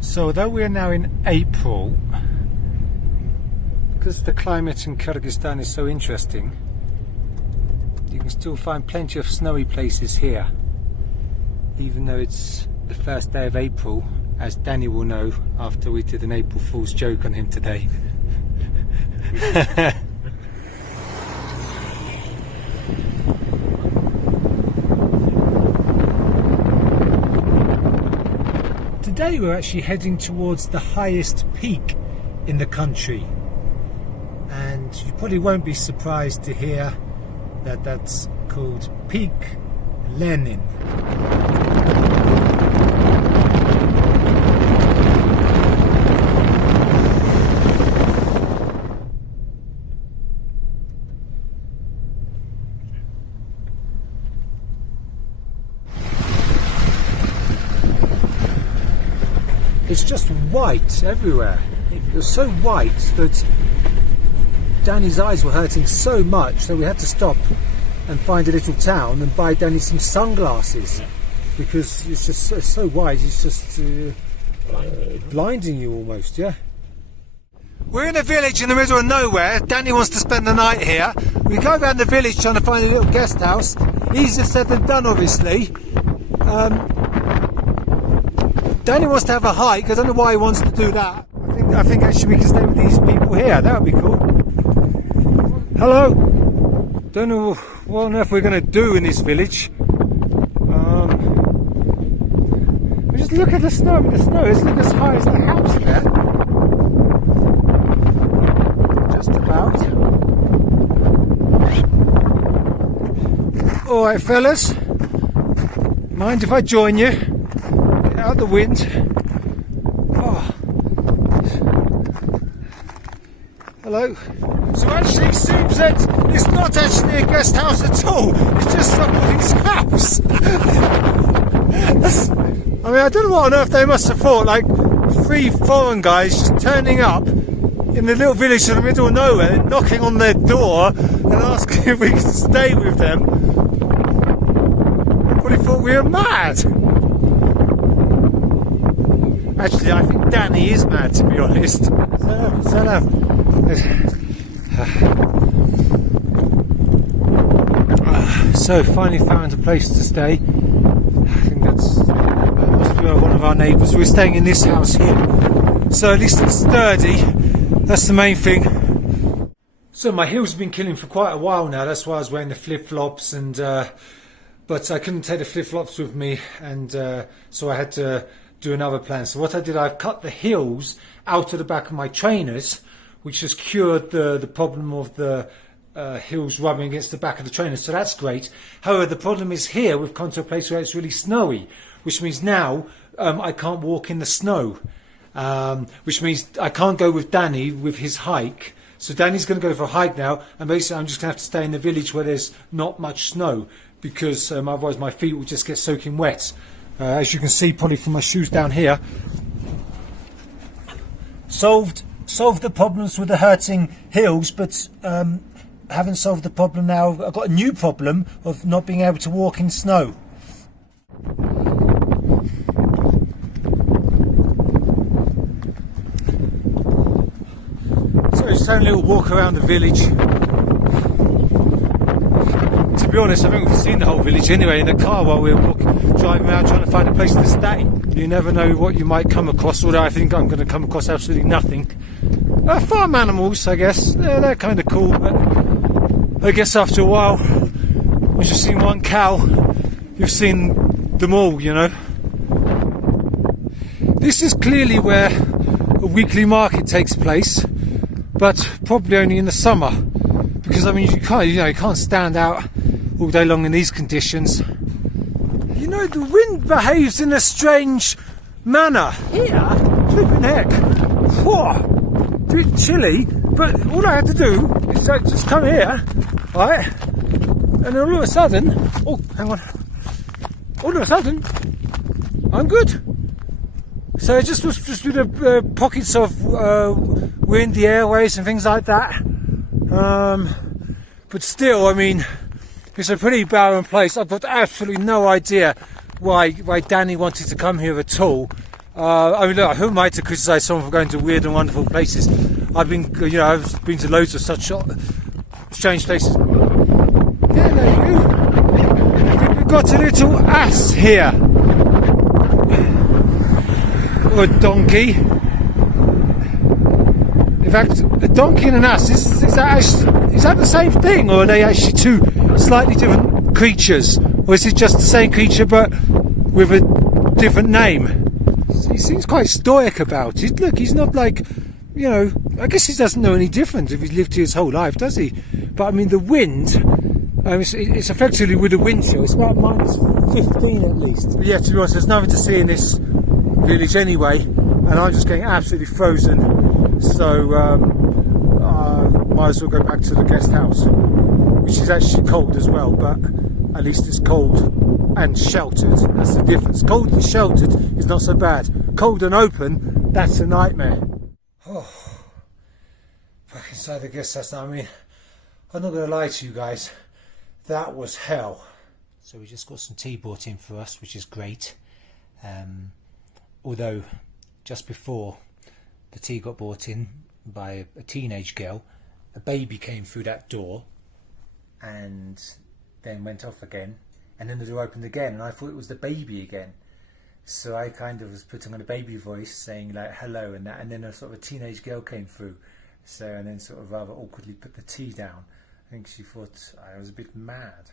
So although we are now in April, because the climate in Kyrgyzstan is so interesting, you can still find plenty of snowy places here, even though it's the first day of April, as Danny will know after we did an April Fool's joke on him today. Today we're actually heading towards the highest peak in the country, and you probably won't be surprised to hear that that's called Peak Lenin. It's just white everywhere. It was so white that Danny's eyes were hurting so much that we had to stop and find a little town and buy Danny some sunglasses, because it's just so white, it's just blinding you almost, yeah? We're in a village in the middle of nowhere. Danny wants to spend the night here. We go around the village trying to find a little guest house. Easier said than done, obviously. Danny wants to have a hike. I don't know why he wants to do that. I think actually we can stay with these people here. That would be cool. Hello. Don't know what on earth we're going to do in this village. Just look at the snow. I mean, the snow is as high as the house there. Just about. All right, fellas. Mind if I join you? Get out the wind. Oh. Hello. So actually it seems that it's not actually a guest house at all. It's just somebody's house. I mean, I don't know what on earth they must have thought, like 3 foreign guys just turning up in the little village in the middle of nowhere, knocking on their door and asking if we could stay with them. They probably thought we were mad. Actually, I think Danny is mad, to be honest. So finally found a place to stay. I think that must be one of our neighbours. We're staying in this house here, so at least it's sturdy. That's the main thing. So my heels have been killing for quite a while now. That's why I was wearing the flip-flops, and but I couldn't take the flip-flops with me, and so I had to do another plan. So what I did, I've cut the heels out of the back of my trainers, which has cured the problem of the heels rubbing against the back of the trainers, so that's great. However, the problem is here we've come to a place where it's really snowy, which means now I can't walk in the snow, which means I can't go with Danny with his hike. So Danny's going to go for a hike now, and basically I'm just going to have to stay in the village where there's not much snow, because otherwise my feet will just get soaking wet. As you can see probably from my shoes down here. Solved the problems with the hurting heels, but haven't solved the problem now. I've got a new problem of not being able to walk in snow. So just having a little walk around the village. To be honest, I think we've seen the whole village anyway in the car while we were driving around trying to find a place to stay. You never know what you might come across, although I think I'm going to come across absolutely nothing. Farm animals, I guess. They're kind of cool, but I guess after a while, once you've seen one cow, you've seen them all, you know. This is clearly where a weekly market takes place, but probably only in the summer, because I mean you can't stand out all day long in these conditions. You know, the wind behaves in a strange manner. Here, flipping heck, whoa, a bit chilly, but all I had to do is just come here, right, and then all of a sudden, oh, hang on, all of a sudden, I'm good. So it just was just with the pockets of wind, the airways and things like that. But still, I mean, it's a pretty barren place. I've got absolutely no idea why Danny wanted to come here at all. I mean, look, who am I to criticise someone for going to weird and wonderful places? I've been to loads of such strange places. Hello, you. I think we've got a little ass here, or a donkey. In fact, a donkey and an ass, is that the same thing, or are they actually two slightly different creatures? Or is it just the same creature but with a different name? He seems quite stoic about it. Look, he's not like, I guess he doesn't know any different if he's lived here his whole life, does he? But I mean, the wind, it's effectively with a wind chill. It's about -15 at least. But yeah, to be honest, there's nothing to see in this village anyway, and I'm just getting absolutely frozen. So might as well go back to the guest house, which is actually cold as well, but at least it's cold and sheltered. That's the difference. Cold and sheltered is not so bad. Cold and open, that's a nightmare. Oh, back inside the guest house now. I mean, I'm not going to lie to you guys, that was hell. So we just got some tea brought in for us, which is great. Although just before the tea got brought in by a teenage girl, a baby came through that door and then went off again, and then the door opened again, and I thought it was the baby again. So I kind of was putting on a baby voice saying like hello and that, and then a sort of a teenage girl came through, so, and then sort of rather awkwardly put the tea down. I think she thought I was a bit mad.